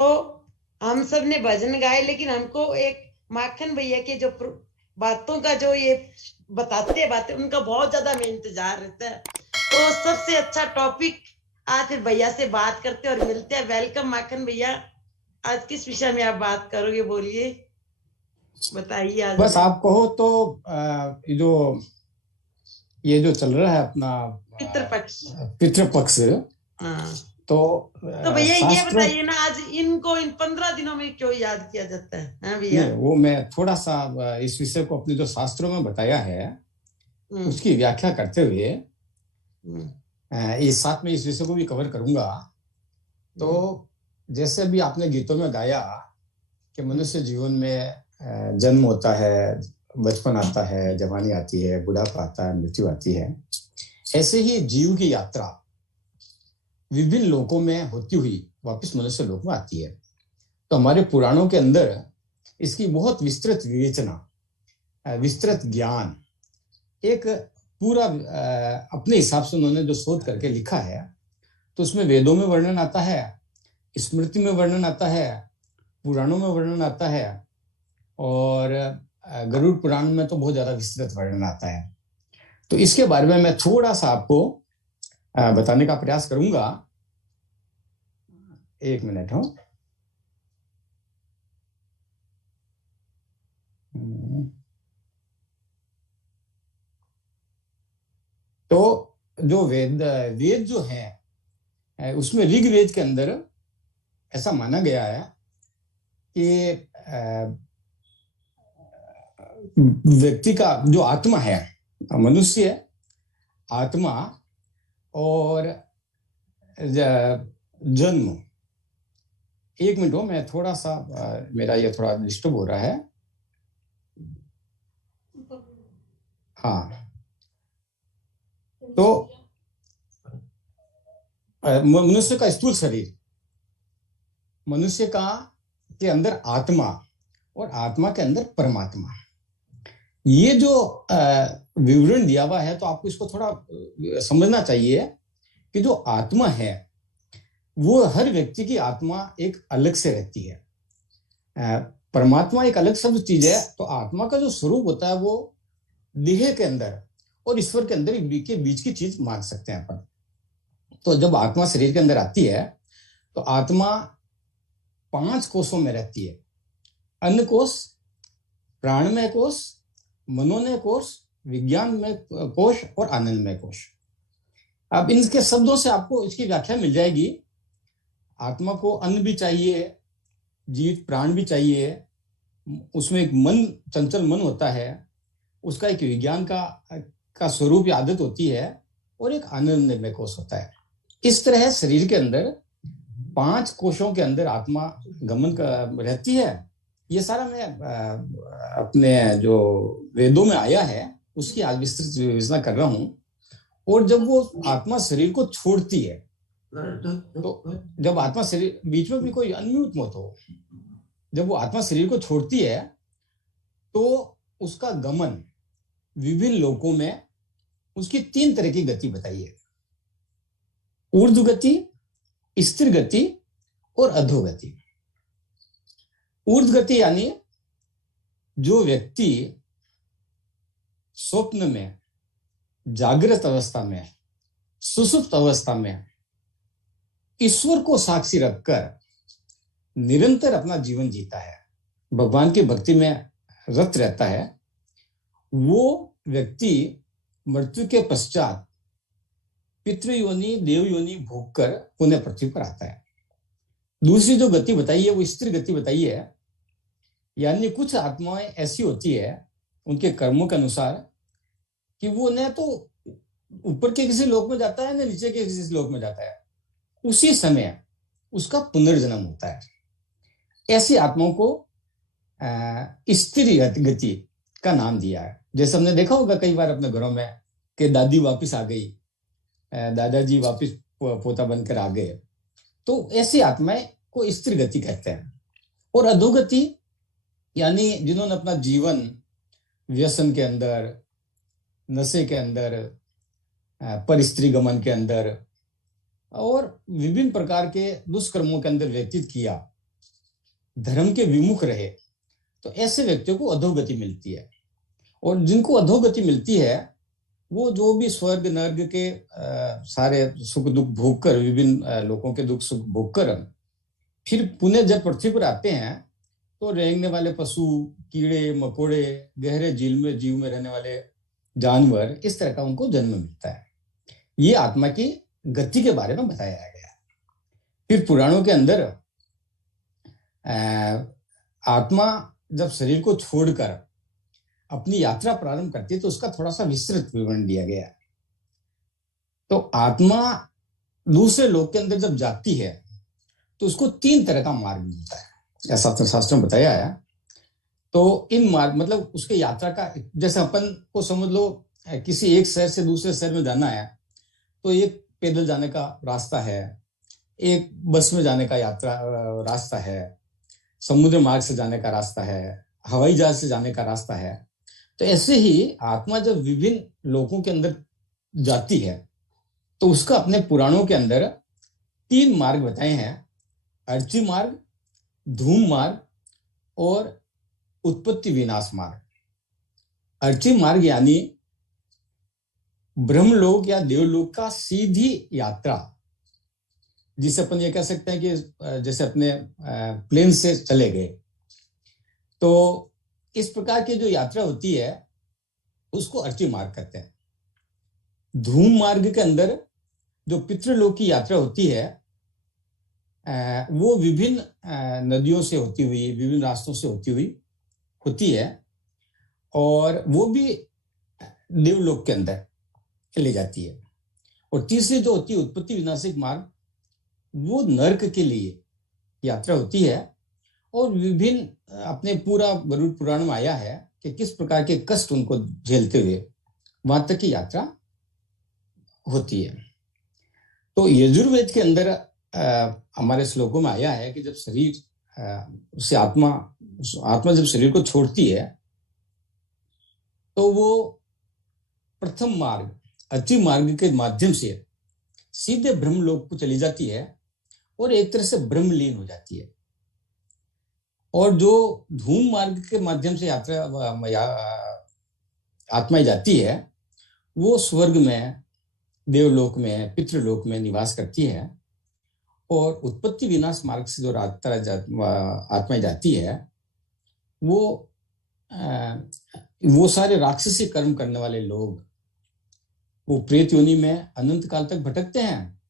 तो हम सब ने भजन गाए, लेकिन हमको एक माखन भैया के जो बातों का जो ये बताते हैं बातें, उनका बहुत ज्यादा हमें इंतजार रहता है। तो सबसे अच्छा टॉपिक आज फिर भैया से बात करते हैं और मिलते हैं। वेलकम माखन भैया। आज किस विषय में आप बात करोगे, बोलिए, बताइए आज बस हमें। आप कहो तो ये जो चल रहा है अपना पितृपक्ष। पितृपक्ष। हाँ। तो तो भैया ये शास्त्रों। बताइए ना, आज इनको इन 15 दिनों में क्यों याद किया जाता है? हाँ भैया। नहीं, वो मैं थोड़ा सा इस विषय को अपने जो शास्त्रों में बताया है हम्म। उसकी व्याख्या करते हुए हम्म। इस साथ में इस विषय को भी कवर करूंगा। तो हम्म। जैसे अभी आपने गीतों में गाया कि हम्म। मनुष्य जीवन में जन्म होता है, बचपन आता है, जवानी आती है, बुढ़ापा आता है, मृत्यु आती है। ऐसे ही जीव की यात्रा विभिन्न लोकों में होती हुई वापस मनुष्य लोक में आती है। तो हमारे पुराणों के अंदर इसकी बहुत विस्तृत विवेचना, विस्तृत ज्ञान, एक पूरा अपने हिसाब से उन्होंने जो शोध करके लिखा है। तो उसमें वेदों में वर्णन आता है, स्मृति में वर्णन आता है, पुराणों में वर्णन आता है, और गरुड़ पुराण में तो बहुत ज्यादा विस्तृत वर्णन आता है। तो इसके बारे में मैं थोड़ा सा आपको बताने का प्रयास करूंगा। एक मिनट हो। तो जो वेद वेद जो है उसमें ऋग्वेद के अंदर ऐसा माना गया है कि व्यक्ति का जो आत्मा है, मनुष्य आत्मा और जन्म। एक मिनट हो, मैं थोड़ा सा मेरा ये थोड़ा डिस्टर्ब हो रहा है। हाँ। तो मनुष्य का स्थूल शरीर, मनुष्य का के अंदर आत्मा और आत्मा के अंदर परमात्मा, ये जो विवरण दिया हुआ है, तो आपको इसको थोड़ा समझना चाहिए कि जो आत्मा है वो हर व्यक्ति की आत्मा एक अलग से रहती है। परमात्मा एक अलग सब चीज है। तो आत्मा का जो स्वरूप होता है वो देह के अंदर और ईश्वर के अंदर के बीच की चीज मान सकते हैं अपन। तो जब आत्मा शरीर के अंदर आती है तो आत्मा 5 कोषों में रहती है। अन्न कोष, प्राणमय कोष, मनोमय कोष, विज्ञान में कोष और आनंदमय कोष। अब इनके शब्दों से आपको इसकी व्याख्या मिल जाएगी। आत्मा को अन्न भी चाहिए, जीव प्राण भी चाहिए, उसमें एक मन, चंचल मन होता है, उसका एक विज्ञान का स्वरूप या आदत होती है, और एक आनंदमय कोष होता है। इस तरह शरीर के अंदर 5 कोषों के अंदर आत्मा गमन रहती है। ये सारा मैं अपने जो वेदों में आया है उसकी आज विस्तृत विवेचना कर रहा हूं। और जब वो आत्मा शरीर को छोड़ती है, तो जब आत्मा शरीर, बीच में भी कोई अनम्यूट मत हो, जब वो आत्मा शरीर को छोड़ती है तो उसका गमन विभिन्न लोकों में, उसकी 3 तरह की गति बताइए: ऊर्ध्व गति, स्थिर गति और अधोगति। ऊर्ध्व गति यानी जो व्यक्ति स्वप्न में, जागृत अवस्था में, सुसुप्त अवस्था में ईश्वर को साक्षी रखकर निरंतर अपना जीवन जीता है, भगवान की भक्ति में रत रहता है, वो व्यक्ति मृत्यु के पश्चात पितृयोनि, देव योनि भोग कर पुनः पृथ्वी पर आता है। दूसरी जो गति बताई है वो स्थिर गति बताई है, यानी कुछ आत्माएं ऐसी होती है उनके कर्मों के अनुसार कि वो न तो ऊपर के किसी लोक में जाता है, न नीचे के किसी लोक में जाता है, उसी समय उसका पुनर्जन्म होता है। ऐसी आत्माओं को स्थिर गति का नाम दिया है। जैसे हमने देखा होगा कई बार अपने घरों में कि दादी वापस आ गई, दादाजी वापस पोता बनकर आ गए, तो ऐसी आत्माएं को स्थिर गति कहते हैं। और अधोगति यानी जिन्होंने अपना जीवन व्यसन के अंदर, नशे के अंदर, पर स्त्री गमन के अंदर और विभिन्न प्रकार के दुष्कर्मों के अंदर व्यतीत किया, धर्म के विमुख रहे तो ऐसे व्यक्तियों को अधोगति मिलती है। और जिनको अधोगति मिलती है वो जो भी स्वर्ग नर्क के सारे सुख दुख भोग कर, विभिन्न लोगों के दुख सुख भोग कर फिर पुनः जब पृथ्वी पर आते हैं तो रेंगने वाले पशु, कीड़े मकोड़े, गहरे जीव में रहने वाले जानवर, इस तरह का उनको जन्म मिलता है। ये आत्मा की गति के बारे में बताया गया है। फिर पुराणों के अंदर आत्मा जब शरीर को छोड़कर अपनी यात्रा प्रारंभ करती है तो उसका थोड़ा सा विस्तृत विवरण दिया गया है। तो आत्मा दूसरे लोक के अंदर जब जाती है तो उसको 3 तरह का मार्ग मिलता है, ऐसा तो शास्त्र में बताया है। तो इन मार्ग मतलब उसके यात्रा का, जैसे अपन को समझ लो किसी एक शहर से दूसरे शहर में जाना है तो एक पैदल जाने का रास्ता है, एक बस में जाने का रास्ता है, समुद्र मार्ग से जाने का रास्ता है, हवाई जहाज से जाने का रास्ता है। तो ऐसे ही आत्मा जब विभिन्न लोकों के अंदर जाती है तो उसका अपने पुराणों के अंदर 3 मार्ग बताए हैं: अर्ची मार्ग, धूम मार्ग और उत्पत्ति विनाश मार्ग। अर्ची मार्ग यानी ब्रह्मलोक या देवलोक का सीधी यात्रा, जिसे अपन ये कह सकते हैं कि जैसे अपने प्लेन से चले गए। तो इस प्रकार की जो यात्रा होती है उसको अर्ची मार्ग कहते हैं। धूम मार्ग के अंदर जो पितृलोक की यात्रा होती है वो विभिन्न नदियों से होती हुई, विभिन्न रास्तों से होती हुई होती है और वो भी देवलोक के अंदर ले जाती है। और तीसरी जो होती है उत्पत्ति विनाशिक मार्ग, वो नर्क के लिए यात्रा होती है और विभिन्न अपने पूरा गरुड़ पुराण में आया है कि किस प्रकार के कष्ट उनको झेलते हुए वहां तक की यात्रा होती है। तो यजुर्वेद के अंदर हमारे श्लोकों में आया है कि जब शरीर से आत्मा जब शरीर को छोड़ती है तो वो प्रथम मार्ग अति मार्ग के माध्यम से सीधे ब्रह्मलोक को चली जाती है और एक तरह से ब्रह्मलीन हो जाती है। और जो धूम मार्ग के माध्यम से आत्मा जाती है वो स्वर्ग में, देवलोक में, पितृलोक में निवास करती है। और उत्पत्ति विनाश मार्ग से जो आत्मा जाती है वो सारे राक्षसी कर्म करने वाले लोग वो प्रेत योनि में अनंत काल तक भटकते हैं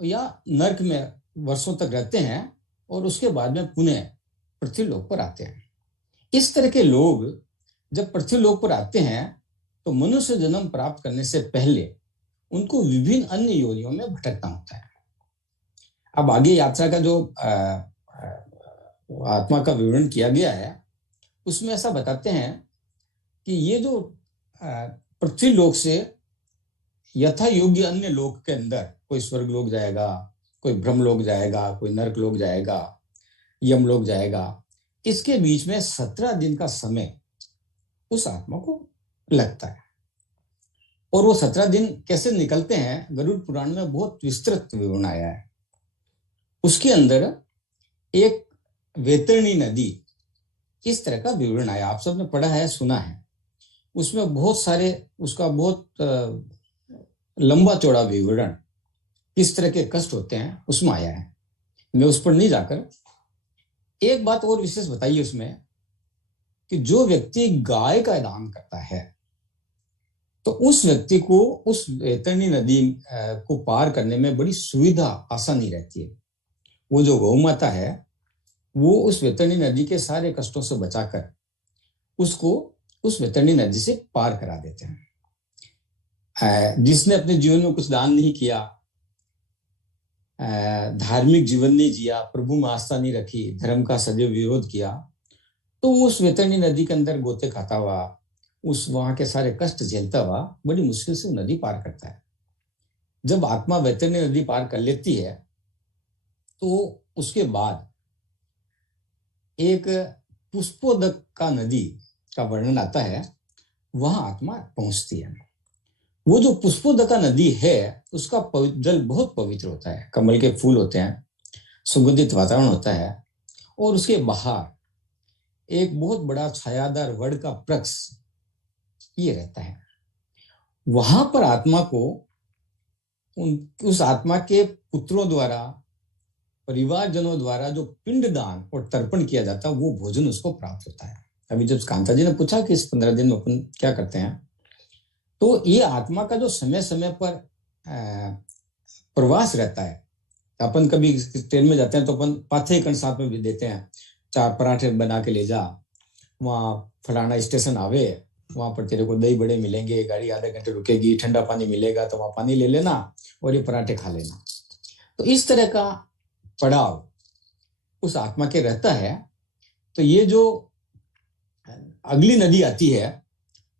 या नर्क में वर्षों तक रहते हैं और उसके बाद में पुनः पृथ्वीलोक पर आते हैं। इस तरह के लोग जब पृथ्वीलोक पर आते हैं तो मनुष्य जन्म प्राप्त करने से पहले उनको विभिन्न अन्य योनियों में भटकना होता है। अब आगे यात्रा का जो आत्मा का विवरण किया गया है उसमें ऐसा बताते हैं कि ये जो पृथ्वीलोक से यथा योग्य अन्य लोक के अंदर कोई स्वर्ग लोक जाएगा, कोई ब्रह्मलोक जाएगा, कोई नरक लोक जाएगा, यमलोक जाएगा, इसके बीच में 17 दिन का समय उस आत्मा को लगता है। और वो 17 दिन कैसे निकलते हैं गरुड़ पुराण में बहुत विस्तृत विवरण आया है। उसके अंदर एक वैतरणी नदी, इस तरह का विवरण आया, आप सबने पढ़ा है, सुना है। उसमें बहुत सारे, उसका बहुत लंबा चौड़ा विवरण किस तरह के कष्ट होते हैं उसमें आया है। मैं उस पर नहीं जाकर एक बात और विशेष बताइए उसमें कि जो व्यक्ति गाय का दान करता है तो उस व्यक्ति को उस वैतरणी नदी को पार करने में बड़ी सुविधा, आसानी रहती है। वो जो गौ माता है वो उस वैतरणी नदी के सारे कष्टों से बचाकर उसको उस वैतरणी नदी से पार करा देते हैं। जिसने अपने जीवन में कुछ दान नहीं किया, धार्मिक जीवन नहीं जिया, प्रभु में आस्था नहीं रखी, धर्म का सदैव विरोध किया, तो उस वैतरणी नदी के अंदर गोते खाता हुआ, उस वहां के सारे कष्ट झेलता हुआ बड़ी मुश्किल से नदी पार करता है। जब आत्मा वैतरणी नदी पार कर लेती है तो उसके बाद एक पुष्पोदक का नदी का वर्णन आता है, वहां आत्मा पहुंचती है। वो जो पुष्पोदका नदी है उसका जल बहुत पवित्र होता है, कमल के फूल होते हैं, सुगंधित वातावरण होता है और उसके बाहर एक बहुत बड़ा छायादार वड का वृक्ष ये रहता है। वहां पर आत्मा को उस आत्मा के पुत्रों द्वारा, परिवारजनों द्वारा जो पिंडदान और तर्पण किया जाता है, वो भोजन उसको प्राप्त होता है। अभी जब कांता जी ने पूछा कि इस 15 दिन में अपन क्या करते हैं, तो ये आत्मा का जो समय समय पर प्रवास रहता है। अपन कभी ट्रेन में जाते हैं तो अपन पाथेकण साथ में भी देते हैं, 4 पराठे बना के ले जा, वहां फलाना स्टेशन आवे, वहां पर तेरे को दही बड़े मिलेंगे, गाड़ी आधे घंटे रुकेगी, ठंडा पानी मिलेगा तो वहां पानी ले लेना और ये पराठे खा लेना। तो इस तरह का पड़ाव उस आत्मा के रहता है। तो ये जो अगली नदी आती है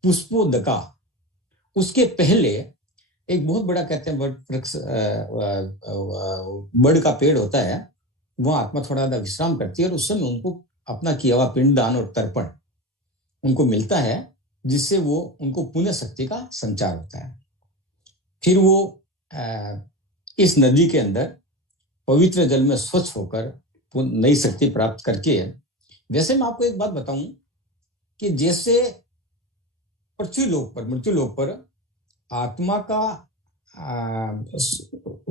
पुष्पोदका, उसके पहले एक बहुत बड़ा कहते हैं वृक्ष, बड़ का पेड़ होता है, वहां आत्मा थोड़ा सा विश्राम करती है और उस समय उनको अपना किया हुआ पिंडदान और तर्पण उनको मिलता है, जिससे वो उनको पुण्य शक्ति का संचार होता है। फिर वो इस नदी के अंदर पवित्र जल में स्वच्छ होकर नई शक्ति प्राप्त करके, वैसे मैं आपको एक बात बताऊं कि जैसे पृथ्वी लोक पर, मृत्यु लोक पर आत्मा का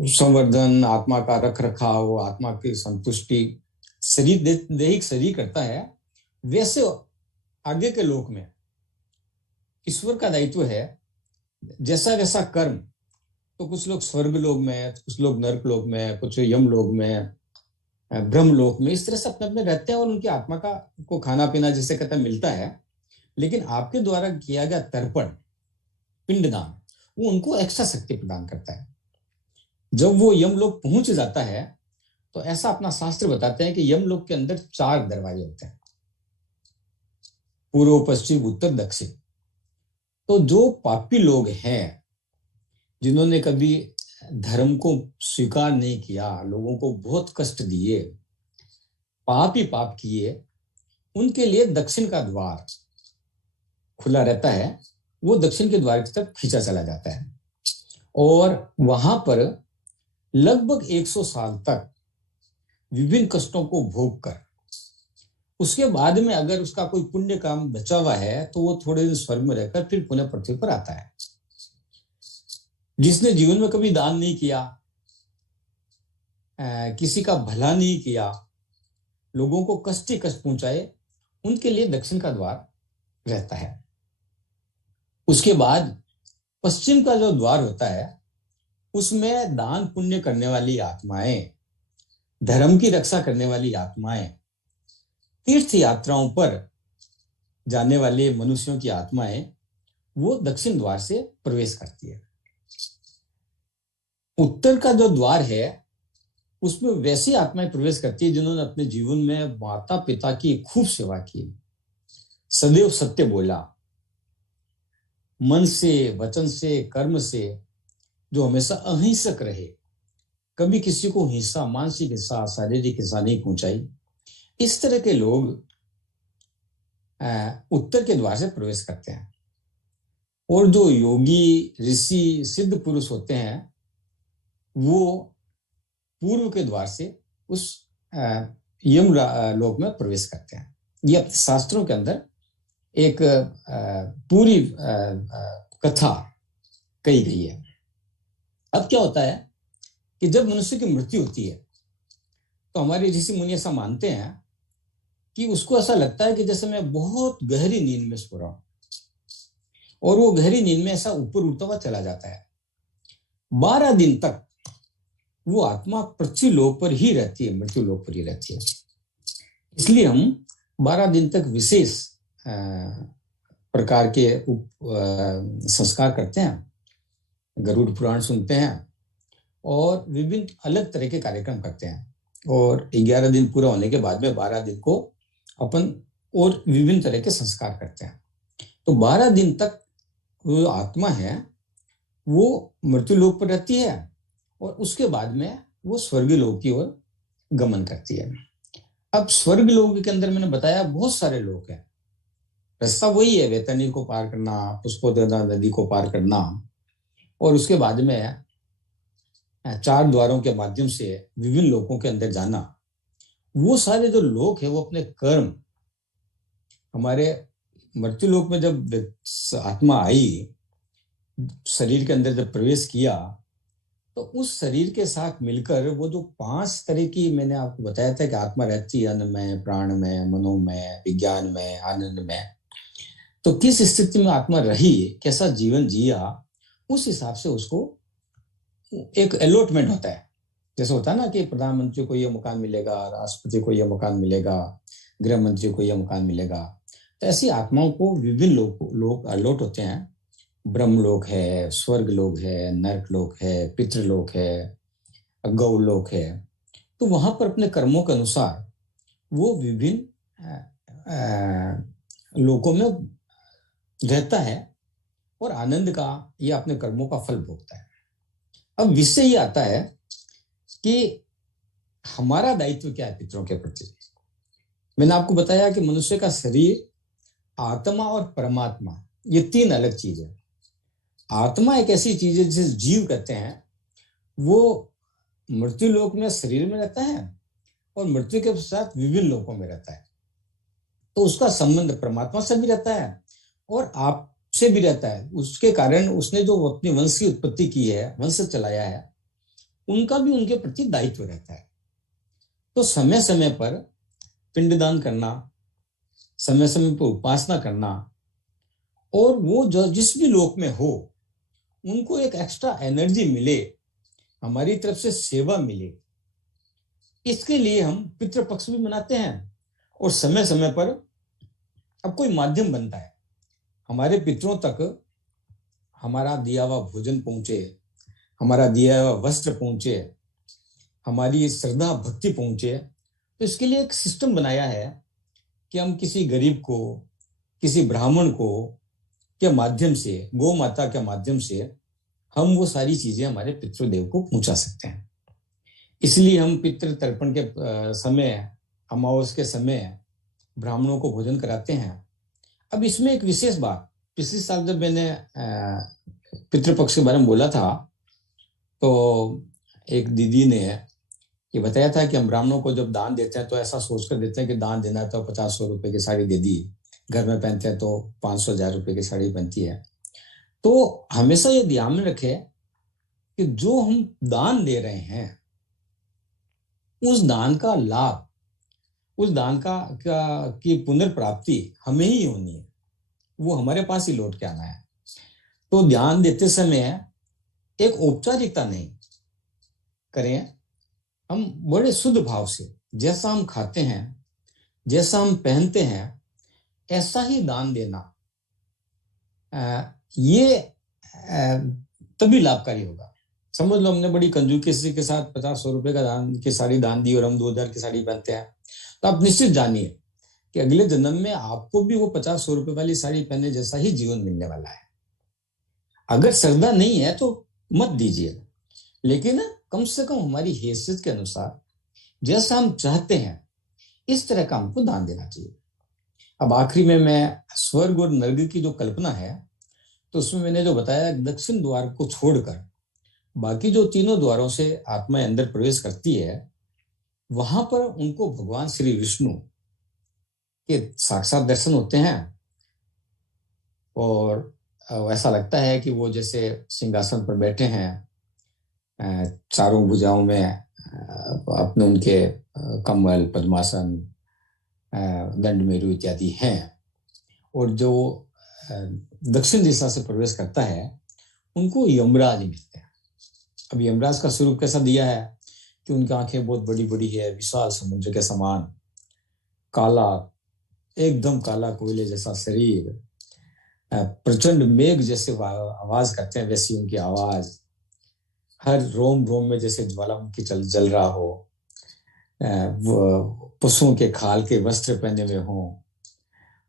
संवर्धन, आत्मा का रख रखाव, आत्मा की संतुष्टि शरीर दैहिक शरीर करता है, वैसे आगे के लोक में ईश्वर का दायित्व है। जैसा जैसा कर्म, तो कुछ लोग स्वर्ग लोक में, कुछ लोग नरक लोक में, कुछ यम लोक में, ब्रह्म लोक में, इस तरह से अपने अपने रहते हैं और उनकी आत्मा का को खाना पीना जैसे कहते हैं मिलता है। लेकिन आपके द्वारा किया गया तर्पण, पिंडदान, वो उनको एक्स्ट्रा शक्ति प्रदान करता है। जब वो यम लोक पहुंच जाता है तो ऐसा अपना शास्त्र बताते हैं कि यम लोक के अंदर 4 दरवाजे होते हैं, पूर्व, पश्चिम, उत्तर, दक्षिण। तो जो पापी लोग हैं, जिन्होंने कभी धर्म को स्वीकार नहीं किया, लोगों को बहुत कष्ट दिए, पाप ही पाप किए, उनके लिए दक्षिण का द्वार खुला रहता है। वो दक्षिण के द्वार की तरफ खींचा चला जाता है और वहां पर लगभग 100 साल तक विभिन्न कष्टों को भोग कर, उसके बाद में अगर उसका कोई पुण्य काम बचा हुआ है तो वो थोड़े दिन स्वर्ग में रहकर फिर पुनः पृथ्वी पर आता है। जिसने जीवन में कभी दान नहीं किया, किसी का भला नहीं किया, लोगों को कष्ट ही कष्ट पहुंचाए, उनके लिए दक्षिण का द्वार रहता है। उसके बाद पश्चिम का जो द्वार होता है, उसमें दान पुण्य करने वाली आत्माएं, धर्म की रक्षा करने वाली आत्माएं, तीर्थ यात्राओं पर जाने वाले मनुष्यों की आत्माएं, वो दक्षिण द्वार से प्रवेश करती है। उत्तर का जो द्वार है, उसमें वैसी आत्माएं प्रवेश करती है जिन्होंने अपने जीवन में माता पिता की खूब सेवा की, सदैव सत्य बोला, मन से, वचन से, कर्म से, जो हमेशा अहिंसक रहे, कभी किसी को हिंसा, मानसिक हिंसा, शारीरिक हिंसा नहीं पहुंचाई। इस तरह के लोग उत्तर के द्वार से प्रवेश करते हैं। और जो योगी, ऋषि, सिद्ध पुरुष होते हैं, वो पूर्व के द्वार से उस यम लोक में प्रवेश करते हैं। ये शास्त्रों के अंदर एक पूरी कथा कही गई है। अब क्या होता है कि जब मनुष्य की मृत्यु होती है तो हमारे ऋषि मुनि ऐसा मानते हैं कि उसको ऐसा लगता है कि जैसे मैं बहुत गहरी नींद में सो रहा हूं, और वो गहरी नींद में ऐसा ऊपर उठता हुआ चला जाता है। 12 दिन तक वो आत्मा पृथ्वी लोक पर ही रहती है, मृत्यु लोक पर ही रहती है। इसलिए हम 12 दिन तक विशेष प्रकार के संस्कार करते हैं, गरुड़ पुराण सुनते हैं और विभिन्न अलग तरह के कार्यक्रम करते हैं। और 11 दिन पूरा होने के बाद में 12 दिन को अपन और विभिन्न तरह के संस्कार करते हैं। तो 12 दिन तक वो आत्मा है वो मृत्यु लोक पर रहती है और उसके बाद में वो स्वर्ग लोक की ओर गमन करती है। अब स्वर्ग लोक के अंदर मैंने बताया बहुत सारे लोग हैं। रास्ता वही है, वैतरणी को पार करना, पुष्पोदका नदी को पार करना, और उसके बाद में 4 द्वारों के माध्यम से विभिन्न लोकों के अंदर जाना। वो सारे जो लोग हैं वो अपने कर्म, हमारे मृत्यु लोक में जब आत्मा आई, शरीर के अंदर जब प्रवेश किया, तो उस शरीर के साथ मिलकर वो जो 5 तरह की मैंने आपको बताया था कि आत्मा रहती है अन्न में, प्राण में, मनोमय, विज्ञान में, आनंद में, तो किस स्थिति में आत्मा रही, कैसा जीवन जिया, उस हिसाब से उसको एक अलॉटमेंट होता है। जैसे होता है ना कि प्रधानमंत्री को यह मकान मिलेगा, राष्ट्रपति को यह मकान मिलेगा, गृह मंत्री को यह मकान मिलेगा। तो ऐसी आत्माओं को विभिन्न लोग अलॉट होते हैं। ब्रह्मलोक है, स्वर्ग लोक है, नरक लोक है, पितृलोक है, गौलोक है। तो वहां पर अपने कर्मों के अनुसार वो विभिन्न लोकों में रहता है और आनंद का या अपने कर्मों का फल भोगता है। अब विषय ये आता है कि हमारा दायित्व क्या है पितरों के प्रति। मैंने आपको बताया कि मनुष्य का शरीर, आत्मा और परमात्मा, ये 3 अलग चीज है। आत्मा एक ऐसी चीज है जिसे जीव कहते हैं, वो मृत्यु लोक में शरीर में रहता है और मृत्यु के साथ विभिन्न लोकों में रहता है। तो उसका संबंध परमात्मा से भी रहता है और आपसे भी रहता है। उसके कारण उसने जो अपनी वंश की उत्पत्ति की है, वंश चलाया है, उनका भी उनके प्रति दायित्व रहता है। तो समय समय पर पिंडदान करना, समय समय पर उपासना करना, और वो जो जिस भी लोक में हो उनको एक एक्स्ट्रा एनर्जी मिले, हमारी तरफ से सेवा मिले, इसके लिए हम पितृपक्ष भी मनाते हैं। और समय समय पर अब कोई माध्यम बनता है, हमारे पितरों तक हमारा दिया हुआ भोजन पहुंचे, हमारा दिया हुआ वस्त्र पहुंचे, हमारी श्रद्धा भक्ति पहुंचे। तो इसके लिए एक सिस्टम बनाया है कि हम किसी गरीब को, किसी ब्राह्मण को के माध्यम से, गौ माता के माध्यम से हम वो सारी चीजें हमारे पितृदेव को पहुंचा सकते हैं। इसलिए हम पितृ तर्पण के समय, अमावस के समय ब्राह्मणों को भोजन कराते हैं। अब इसमें एक विशेष बात, पिछले साल जब मैंने पितृपक्ष के बारे में बोला था, तो एक दीदी ने ये बताया था कि हम ब्राह्मणों को जब दान देते हैं तो ऐसा सोचकर देते हैं कि दान देना है तो 50-100 रुपए की साड़ी दे दी, घर में पहनते हैं तो 500-1000 रुपए की साड़ी बनती है। तो हमेशा ये ध्यान में रखें कि जो हम दान दे रहे हैं, उस दान का लाभ, उस दान की पुनर्प्राप्ति हमें ही होनी है, वो हमारे पास ही लौट के आना है। तो ध्यान देते समय एक औपचारिकता नहीं करें, हम बड़े शुद्ध भाव से, जैसा हम खाते हैं, जैसा हम पहनते हैं, ऐसा ही दान देना, ये तभी लाभकारी होगा। समझ लो हमने बड़ी कंजूसी के साथ 50-100 रुपए का दान की साड़ी दान दी और हम 2000 की साड़ी पहनते हैं, तो आप निश्चित जानिए कि अगले जन्म में आपको भी वो 50-100 रुपए वाली साड़ी पहनने जैसा ही जीवन मिलने वाला है। अगर श्रद्धा नहीं है तो मत दीजिए, लेकिन कम से कम हमारी हैसियत के अनुसार जैसा हम चाहते हैं इस तरह का हमको दान देना चाहिए। अब आखिरी में मैं स्वर्ग और नर्क की जो कल्पना है, तो उसमें मैंने जो बताया, दक्षिण द्वार को छोड़कर बाकी जो तीनों द्वारों से आत्मा अंदर प्रवेश करती है, वहां पर उनको भगवान श्री विष्णु के साक्षात दर्शन होते हैं और ऐसा लगता है कि वो जैसे सिंहासन पर बैठे हैं, चारों भुजाओं में अपने उनके कमल, पद्मासन, दंडमेरु इत्यादि हैं। और जो दक्षिण दिशा से प्रवेश करता है उनको यमराज मिलते हैं। अब यमराज का स्वरूप कैसा दिया है कि उनकी आंखें बहुत बड़ी बड़ी है, विशाल समुद्र के समान, काला, एकदम काला कोयले जैसा शरीर, प्रचंड मेघ जैसे आवाज करते हैं वैसी उनकी आवाज, हर रोम रोम में जैसे ज्वालामुखी जल रहा हो, पशुओं के खाल के वस्त्र पहने हुए हो,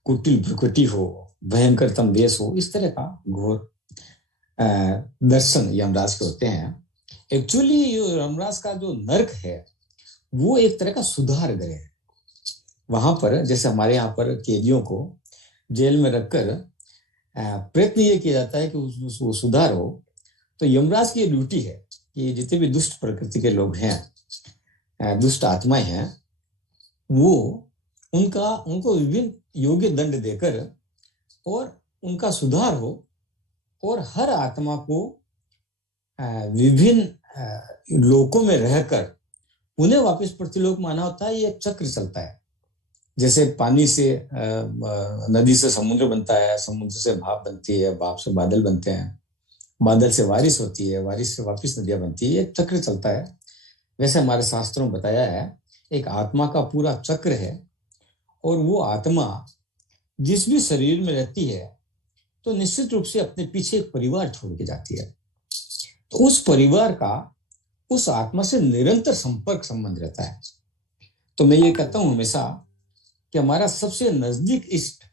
कुटिल भ्रुकुटी हो, भयंकरतम वेश हो, इस तरह का घोर दर्शन यमराज के होते हैं। एक्चुअली यमराज का जो नर्क है वो एक तरह का सुधार गृह है। वहां पर जैसे हमारे यहाँ पर कैदियों को जेल में रखकर प्रयत्न ये किया जाता है कि वो सुधार हो, तो यमराज की ड्यूटी है कि जितने भी दुष्ट प्रकृति के लोग हैं, दुष्ट आत्माएं हैं, वो उनको विभिन्न योग्य दंड देकर और उनका सुधार हो और हर आत्मा को विभिन्न लोकों में रहकर उन्हें वापस पृथ्वीलोक माना होता है। ये एक चक्र चलता है। जैसे पानी से नदी से समुद्र बनता है, समुद्र से भाप बनती है, भाप से बादल बनते हैं, बादल से बारिश होती है, बारिश से वापस नदियां बनती है। एक चक्र चलता है। वैसे हमारे शास्त्रों में बताया है एक आत्मा का पूरा चक्र है, और वो आत्मा जिस भी शरीर में रहती है तो निश्चित रूप से अपने पीछे एक परिवार छोड़ के जाती है। तो उस परिवार का उस आत्मा से निरंतर संपर्क संबंध रहता है। तो मैं ये कहता हूं हमेशा कि हमारा सबसे नजदीक इष्ट,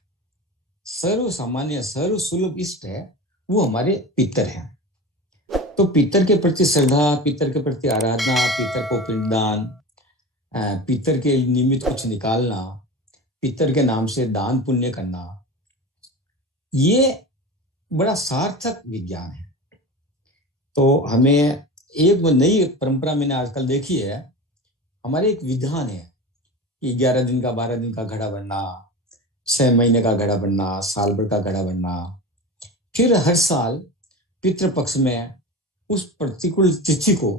सर्व सामान्य सर्व सुलभ इष्ट है, वो हमारे पितर हैं। तो पितर के प्रति श्रद्धा, पितर के प्रति आराधना, पितर को पिंडदान, पितर के निमित्त कुछ निकालना, पितर के नाम से दान पुण्य करना, ये बड़ा सार्थक विज्ञान है। तो हमें एक नई परंपरा मैंने आजकल देखी है। हमारे एक विधान है कि 11 दिन का 12 दिन का घड़ा बनना, 6 महीने का घड़ा बनना, साल भर का घड़ा बनना, फिर हर साल पितृपक्ष में उस प्रतिकूल तिथि को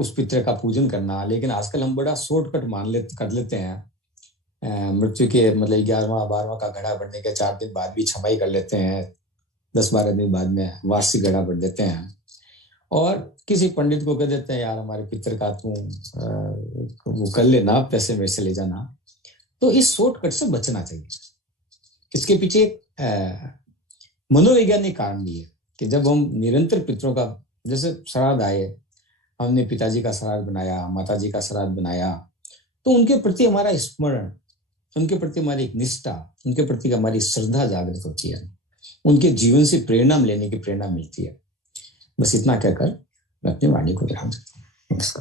उस पितृ का पूजन करना। लेकिन आजकल हम बड़ा शॉर्टकट कर लेते हैं। मृत्यु के मतलब 11वां 12वां का घड़ा बढ़ने के 4 दिन बाद भी छमाई कर लेते हैं, 10-12 दिन बाद में वार्षिक घड़ा बढ़ देते हैं, और किसी पंडित को कह देते हैं यार हमारे पितर का तू वो कर लेना, पैसे मेरे से ले जाना। तो इस शॉर्टकट से बचना चाहिए। इसके पीछे मनोवैज्ञानिक कारण भी है कि जब हम निरंतर पितरों का, जैसे श्राद्ध आए, हमने पिताजी का श्राद्ध बनाया, माताजी का श्राद्ध बनाया, तो उनके प्रति हमारा स्मरण, उनके प्रति हमारी एक निष्ठा, उनके प्रति हमारी श्रद्धा जागृत होती है, उनके जीवन से प्रेरणा लेने की प्रेरणा मिलती है। बस इतना कहकर मैं अपनी वाणी को विराम देता हूँ। नमस्कार।